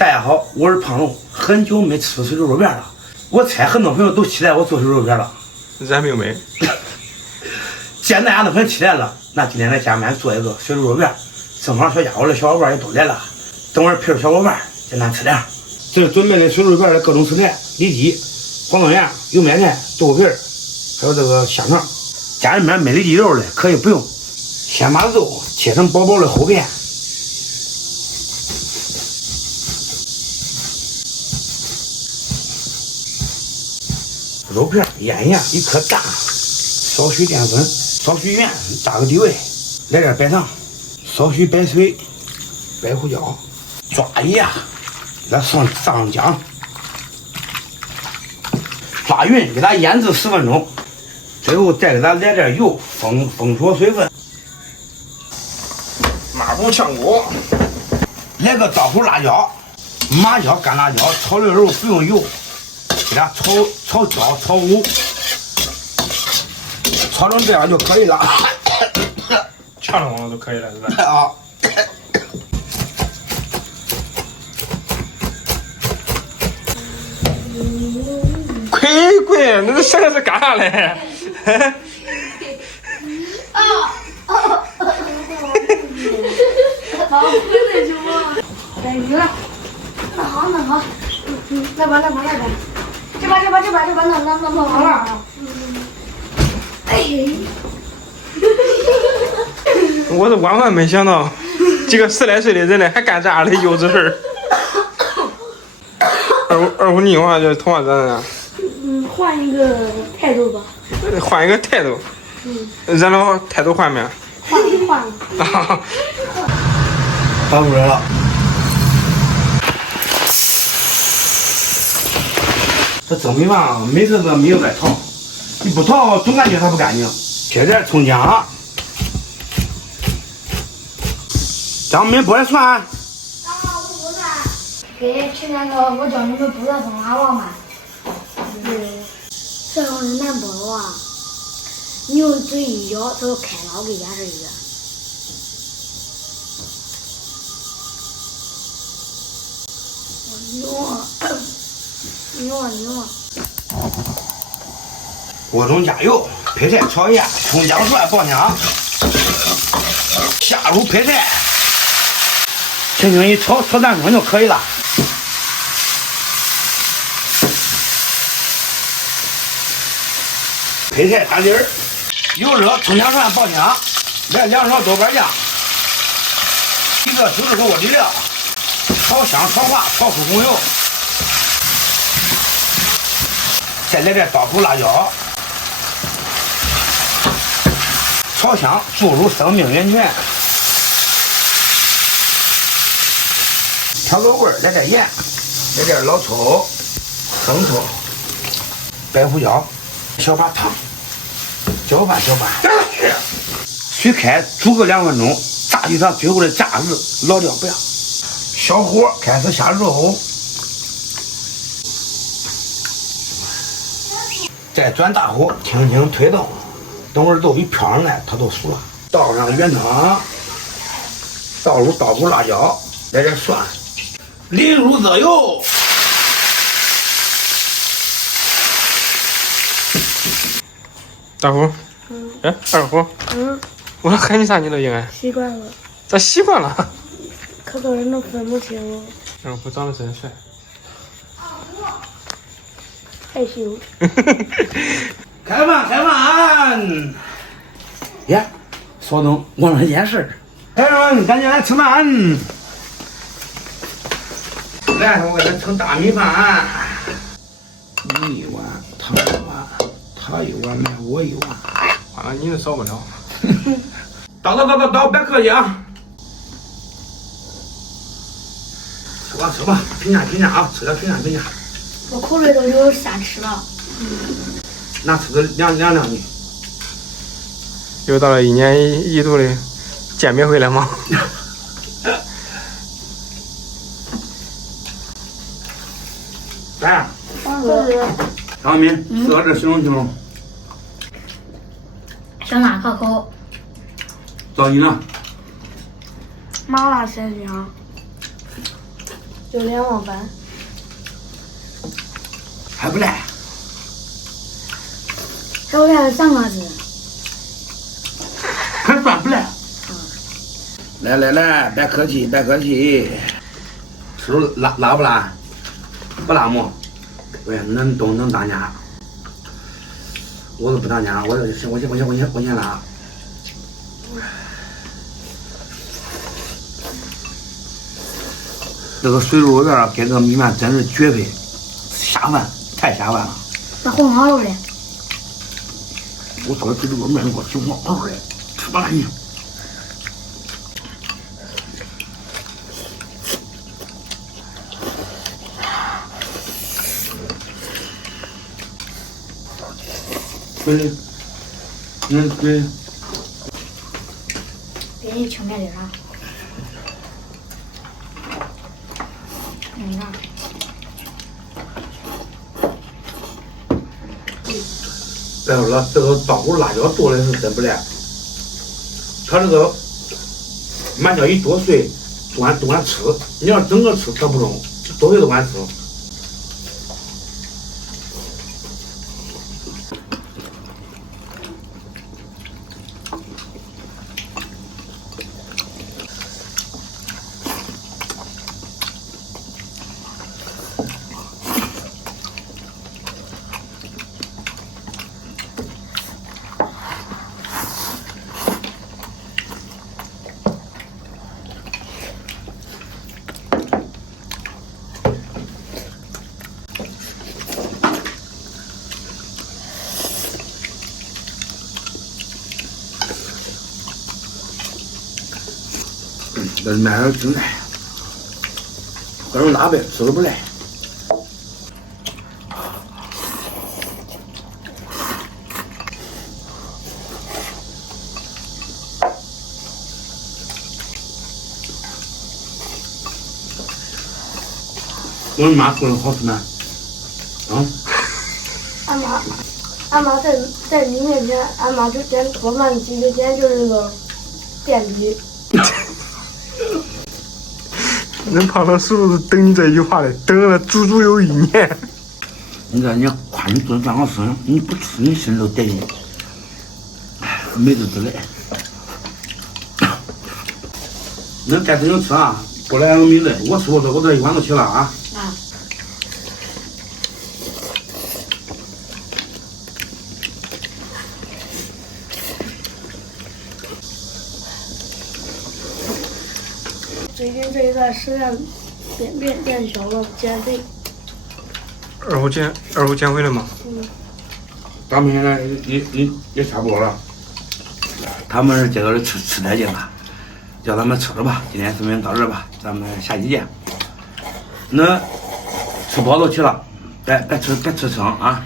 大家好，我是胖龙，很久没吃水煮肉片了。我猜很多朋友都期待我做水煮肉片了。咱没有。既然大家都很期待了，那今天在家里面做一个水煮肉片，正好小家伙的小伙伴也都来了，等会儿陪着小伙伴简单吃点。这是准备的水煮肉片的各种食材：里脊、黄豆芽、油麦菜、豆腐皮儿，还有这个香肠。家里面没里脊肉的可以不用，先把肉切成薄薄的厚片。肉片腌一下，1颗蛋，少许淀粉，少许盐，打个底味，来点白糖，少许白水，白胡椒，抓一下，再上姜，抓匀，给它腌制10分钟，最后再给它来点油，封锁水分。麻布炝锅，来个刀胡辣椒、麻椒、干辣椒，炒溜肉不用油。给它炒焦炒糊，炒成这样就可以了。呛着我都可以了，是吧？啊！鬼，那这是干啥嘞？好，回来就嘛。来鱼了，那好，来吧，这把，弄好了。哎，我是万万没想到，几个10来岁的人呢还干这样的幼稚事儿。二虎，你话就同样咱啊。换一个态度吧。换一个态度。然后态度换没？换了。翻出来了。这蒸米饭每次这米都在淘，你不淘总感觉它不干净。切点葱姜，张明剥的蒜。给去那个我教你们剥的方法忘了。这要是难剥的话，你用嘴一咬，它就开了。我给演示一个。牛啊！锅中加油，配菜炒一下，葱姜蒜爆香，下入配菜，轻轻一炒，3分钟就可以了。配菜打底儿，油热，葱姜蒜爆香，来2勺豆瓣酱，1个90克锅底料，炒香炒滑，炒出红油。再来点刀胡辣椒，炒香，注入生命源泉，调个味儿，来点盐，来点老抽、生抽、白胡椒，小把糖，搅拌，水开煮个2分钟，炸去它最后的炸子，老掉不要。小火开始下肉。再转大火，轻轻推动，等会儿肉一飘上来，它都熟了。倒上原汤，倒入刀胡辣椒，来点蒜，淋入热油。大虎，哎，二虎，我喊你啥你都应该。习惯了。咋习惯了？可多人都分不清。二虎长得真帅。害羞。开饭！呀，稍等，忘了一件事。孩子们，赶紧来吃饭！来，我给咱盛大米饭，你1碗，他1碗，他1碗，买我1碗。啊，你都少不了。倒，别客气啊！吃吧，评价啊，吃点评价。我口水都流下吃了。那吃的凉你。又到了1年1度的见面会了吗？来，就是张敏，4个字形容。香辣可口，赵你呢？麻辣鲜香，就2碗饭，还不赖。还有俩3个字。还算不赖。来，别客气，别客气。吃辣不辣？不辣么？喂，恁都能当家。我都不当家，我先辣。这个水煮肉片跟这个米饭真是绝配，下饭，太下饭了。那混好了嘞。我烧的水煮肉面给我挺好的，吃吧你。对，对。给你清面的啥？啥？别说了，这个稻谷辣椒做的是真不赖。它这个麻椒一剁碎，都敢吃。你要整个吃可不中，剁碎都敢吃。这面条真赖，各种辣呗，吃的不赖。我妈做的好吃呢，俺妈在你面前，俺妈就点做饭机就简直就是个电笔。恁胖头是不是等你这句话嘞？等了足足有1年。你看，你夸你做的饭好吃，你不吃你心里都得劲，美滋滋的。恁该吃就吃啊，不来我没累。我吃我这一碗都起了啊。最近这一段时间变小了，减肥。二虎减肥了吗？咱们现在也差不多了。他们是这个吃带劲了，叫咱们吃着吧。今天视频到这儿吧，咱们下期见。那吃饱都起了，别吃撑啊。